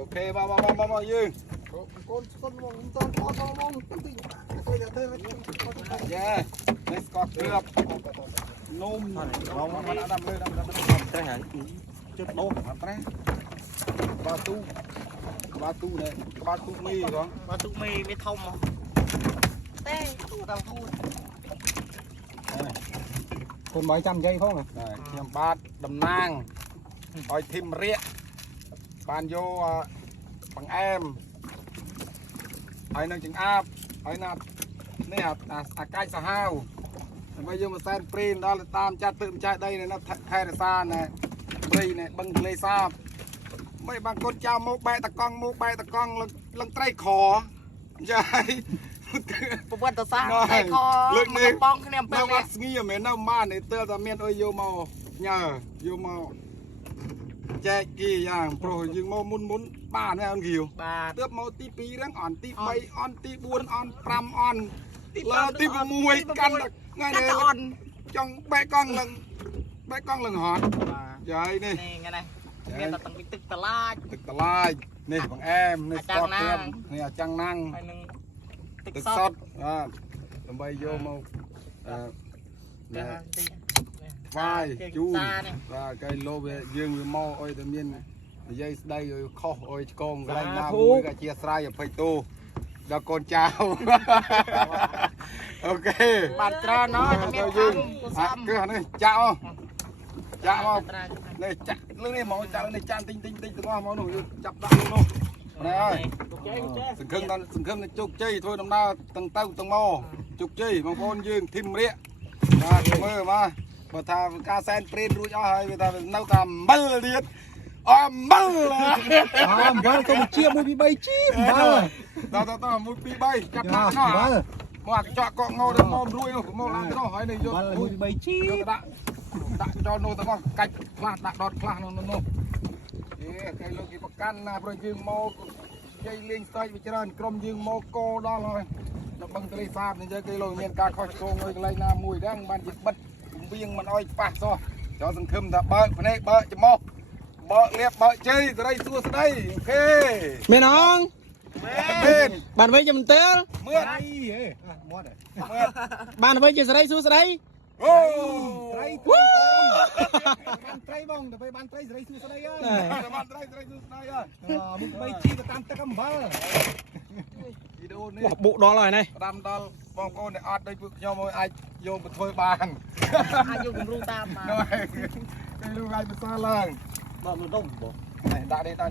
ok bao dương con mong yeah let's go được nôm nó đã đâm lên đây hả chút đốt hả đấy ba tu này ba tu mi không ba tu mi mới thông mà té tu tao thu con mấy trăm giây không này nhầm ba đầm nang oi thêm riết ban vô bằng em oi nâng chừng áp oi nạp nè cái sa hao bây giờ mà sen print đó là tam cha tự chạy đây này nó thay là xa này đây này bằng lê xa mấy bằng con chào một bài ta con lần trai khó chạy buat tu sang tay khoมันป้องคะแนนเป nó รี้ย bắt nghi mà nó ma này tơ ta miền ơi vô màu nhờ vô màu chạy kỳอย่างpro nhưng màu muốn ba này ăn nhiều បាទ เติบมาวទី2ហ្នឹងអនទី3អនទី4អន5អនលើទី6កាន់ថ្ងៃនេះ អន់ ចង់បែកកង់ឡើងហត់យាយនេះ នេះថ្ងៃនេះមានតែតាំងពីទឹកតឡាច ទឹកតឡាយនេះបងអែមនេះស្កតទៀតនេះអាចាំងណាំង ហើយនឹងទឹក ទឹក ស សុ ត តបាទដើម្បីយកមកចាទី វាយជូរ សានេះ បាទកែលោវាយើងវាមកអុយតែមាននិយាយស្ដីអុយខុសអុយឆ្កងកន្លែងណាមួយក៏ជាស្រ័យអភ័យទោសដល់កូនចៅអូខេ បាទច្រើនណោះតែមានយើងសំ គឺនេះចាក់មកចាក់មក ត្រា នេះចាក់លឿននេះមកចាក់នេះចាក់ទិញទាំងអស់មកនោះចាប់ដាក់នោះណែអើយសង្ឃឹមថាជោគជ័យធ្វើដំណើរទាំងទៅទាំងមកជោគជ័យបងប្អូនយើងធីមរៀកបាទមើលមកបើថាការសែនព្រីនរួចអស់ហើយវាថានៅតែអំបិលទៀតអំបិល បើកុំជាមួយពី3ជីបើ ត1 2 3ចាប់ដាក់ណោះមកកញ្ចក់កក់ងោទៅមករួយនោះមកឡើងទៅនោះហើយនេះយក មួយពី3ជី យកដាក់ចូលនោះទៅមកកាច់ខ្លះដាក់ដតខ្លះនោះនោះគេលោកគេប្រកាន់ណាព្រោះយើងមកជ័យលេងស្ទើចវាច្រើនក្រុមយើងមកកដល់ហើយដល់បឹងទលេសាបនេះគេលោកមានការខុសឆ្គងនៅកន្លែងណាមួយដែរបានជាបិទវៀងមិនអោយប៉ះសោះចូលសង្ឃឹមថាបើកភ្នែកបើកច្រមុះបើកលៀបបើកជ័យសេរីសួស្ដីអូខេ មែនអង មែន បានវិញចាំទើល មឿន មាត់ មឿន បានវិញជាស្រីសួស្ដី អូ ត្រីបានត្រីបងទៅបានត្រីស្រីសួស្ដីហើយ បានត្រីសួស្ដីហើយ មុខ3ជីទៅតាមទឹកអំបិល វីដេអូនេះ បបុកដល់ហើយនេះ ផ្ដាំដល់បងប្អូនដែលអត់ដូចពួកខ្ញុំឲ្យអាចយកទៅធ្វើបាន អាចយកគំរូតាមបាន នោះហើយគេលូកឲ្យប្រសើរឡើង ដល់លុដុំបង នេះដាក់នេះដាក់